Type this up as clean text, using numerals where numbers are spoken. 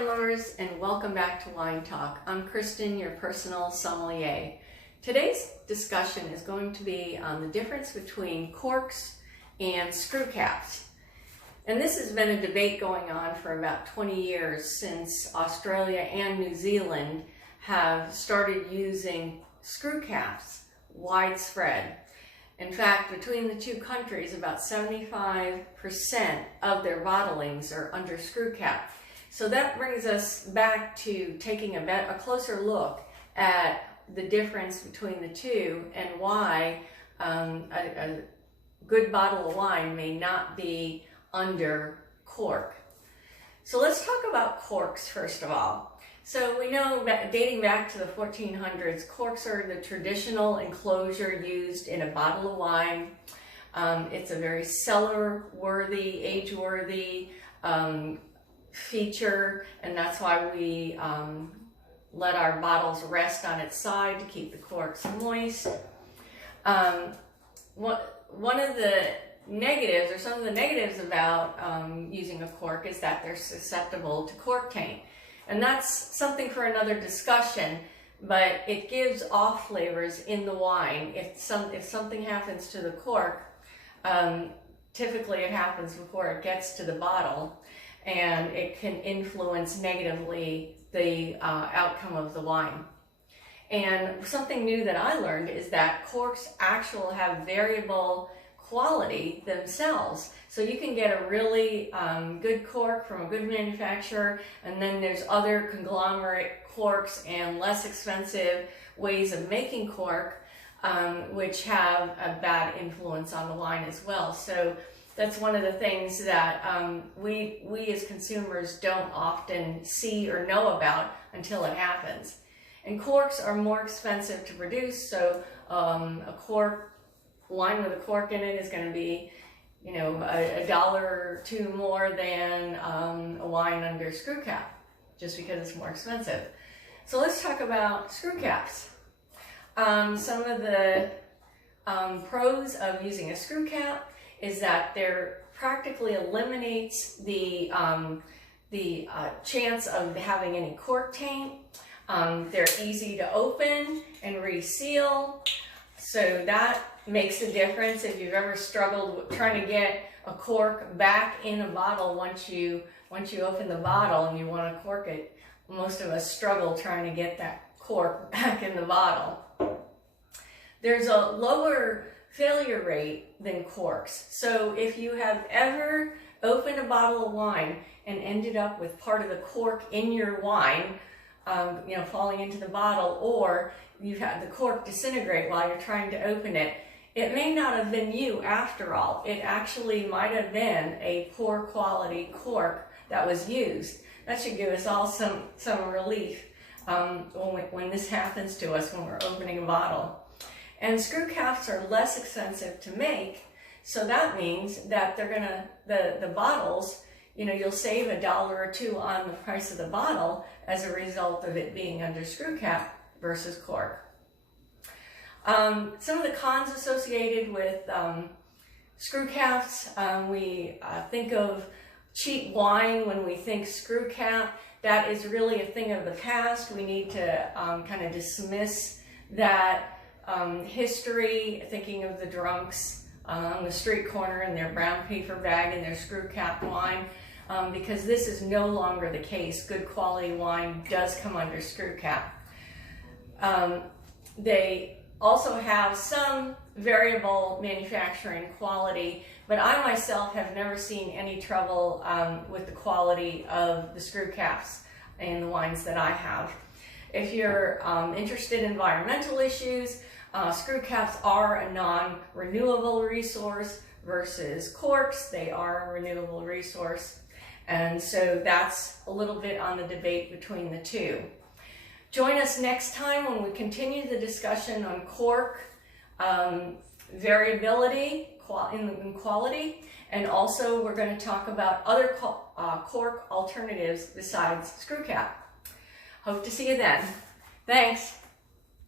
wine lovers, and welcome back to Wine Talk. I'm Kristen, your personal sommelier. Today's discussion is going to be on the difference between corks and screw caps. And this has been a debate going on for about 20 years since Australia and New Zealand have started using screw caps widespread. In fact, between the two countries, about 75% of their bottlings are under screw cap. So that brings us back to taking a closer look at the difference between the two and why a good bottle of wine may not be under cork. So let's talk about corks first of all. So we know that dating back to the 1400s, corks are the traditional enclosure used in a bottle of wine. It's a very cellar-worthy, age-worthy feature, and that's why we let our bottles rest on its side to keep the corks moist. One of the negatives, or some of the negatives about using a cork, is that they're susceptible to cork taint. And that's something for another discussion, but it gives off flavors in the wine. If something happens to the cork, typically it happens before it gets to the bottle, and it can influence negatively the outcome of the wine. And something new that I learned is that corks actually have variable quality themselves. So you can get a really good cork from a good manufacturer, and then there's other conglomerate corks and less expensive ways of making cork, which have a bad influence on the wine as well. So that's one of the things that we as consumers don't often see or know about until it happens. And corks are more expensive to produce, so wine with a cork in it is going to be, you know, $1 or $2 more than a wine under screw cap, just because it's more expensive. So let's talk about screw caps. Some of the pros of using a screw cap is that they're practically eliminates the chance of having any cork taint. They're easy to open and reseal, so that makes a difference. If you've ever struggled with trying to get a cork back in a bottle once you open the bottle and you want to cork it, most of us struggle trying to get that cork back in the bottle. There's a lower failure rate than corks. So if you have ever opened a bottle of wine and ended up with part of the cork in your wine, falling into the bottle, or you've had the cork disintegrate while you're trying to open it, it may not have been you after all. It actually might have been a poor quality cork that was used. That should give us all some relief when this happens to us when we're opening a bottle. And screw caps are less expensive to make, so that means that they're gonna, the bottles, you'll save $1 or $2 on the price of the bottle as a result of it being under screw cap versus cork. Some of the cons associated with screw caps, we think of cheap wine when we think screw cap. That is really a thing of the past. We need to kind of dismiss that history, thinking of the drunks on the street corner in their brown paper bag and their screw cap wine, because this is no longer the case. Good quality wine does come under screw cap. They also have some variable manufacturing quality, but I myself have never seen any trouble with the quality of the screw caps in the wines that I have. If you're interested in environmental issues, screw caps are a non-renewable resource versus corks. They are a renewable resource. And so that's a little bit on the debate between the two. Join us next time when we continue the discussion on cork variability in quality, and also we're going to talk about other cork alternatives besides screw cap. Hope to see you then. Thanks.